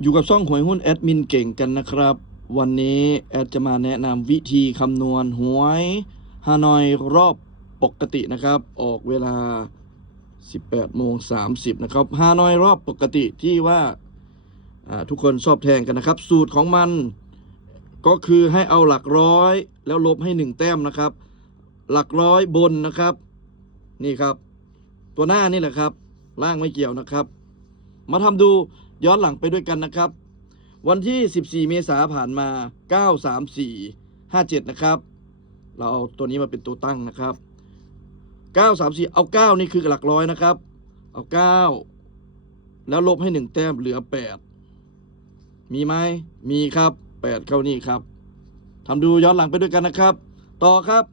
อยู่กับซ่องหวยหุ้นแอดมินเก่งกันนะครับ วันนี้แอดจะมาแนะนำวิธีคำนวณหวยฮานอยรอบปกตินะครับ ออกเวลา 18โมง30นะครับฮานอยรอบปกติที่ว่าทุกคนชอบแทงกันนะครับ สูตรของมันก็คือให้เอาหลักร้อยแล้วลบให้ 1 แต้มนะครับ หลักร้อยบนนะครับ นี่ครับ ตัวหน้านี่แหละครับ ล่างไม่เกี่ยวนะครับ มาทำดู ย้อนหลังไปด้วยกันนะครับ วันที่ 14 เมษาผ่านมา 934 57 นะครับ เราเอาตัวนี้มาเป็นตัวตั้งนะครับ 934 เอา 9 นี่คือหลักร้อยนะครับ เอา 9 แล้วลบให้ 1 แต้มเหลือ 8 มีไหมมีครับ 8 เข้านี่ครับทำดูย้อนหลังไปด้วยกันนะครับ ต่อครับ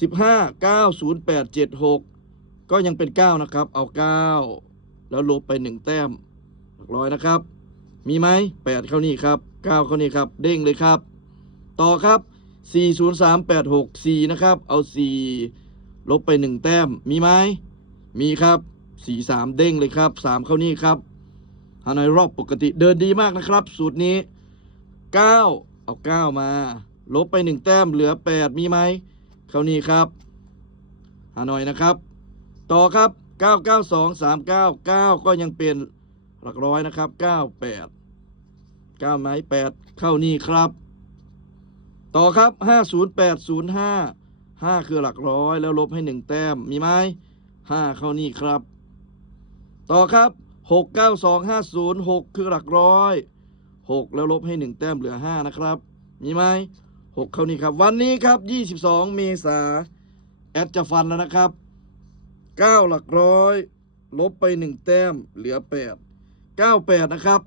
15 908 76 ก็ยังเป็น 9 นะครับ เอา 9 แล้วลบไป 1 แต้ม กร้อยนะครับ มีไหม8เข้านี่ครับ9เข้านี่ครับ เด้งเลยครับ ต่อครับ40386 4นะครับ เอา4ลบไป1แต้ม มีไหมมีครับ43เด้งเลยครับ3เข้านี่ครับฮานอยรอบปกติเดินดีมากนะครับ สูตรนี้9เอา9มา ลบไป1แต้มเหลือ8มีไหมเข้านี่ครับฮานอยนะครับ ต่อครับ 992 39 9 ก็ยังเป็น หลักร้อยนะครับ 98 9 ไม้ 8 เข้านี่ครับ ต่อครับ 50805 5 คือหลักร้อยแล้วลบให้ 1 แต้ม มีไหม5 เข้านี่ครับ ต่อครับ 69250 6 คือหลักร้อย 6 แล้วลบให้ 1 แต้มเหลือ 5 นะครับ มีไหม6 เข้านี่ครับ วันนี้ครับ 22 เมษาแอดจะฟันแล้วนะครับ 9 หลักร้อยลบไป 1 แต้ม เหลือ 8 98 นะครับ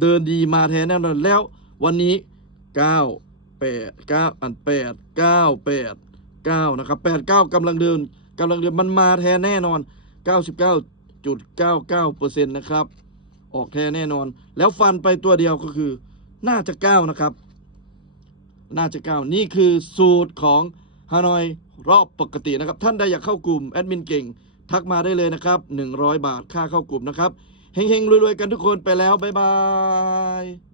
เดินดีมาแทนแน่นอนแล้ววันนี้ 9 8 9อัน8 9 8 9นะครับ8 9กำลังเดินกำลังเดินมันมาแทนแน่นอน 99.99%นะครับออกแทนแน่นอน แล้วฟันไปตัวเดียวก็คือ น่าจะ 9 นะครับ น่าจะ 9 นี่คือสูตรของฮานอยรอบปกตินะครับ ท่านใดอยากเข้ากลุ่ม แอดมินเก่ง ทักมาได้เลยนะครับ 100 บาทค่าเข้ากลุ่มนะครับ เฮงๆรวยๆกันทุกคนไปแล้ว บ๊ายบาย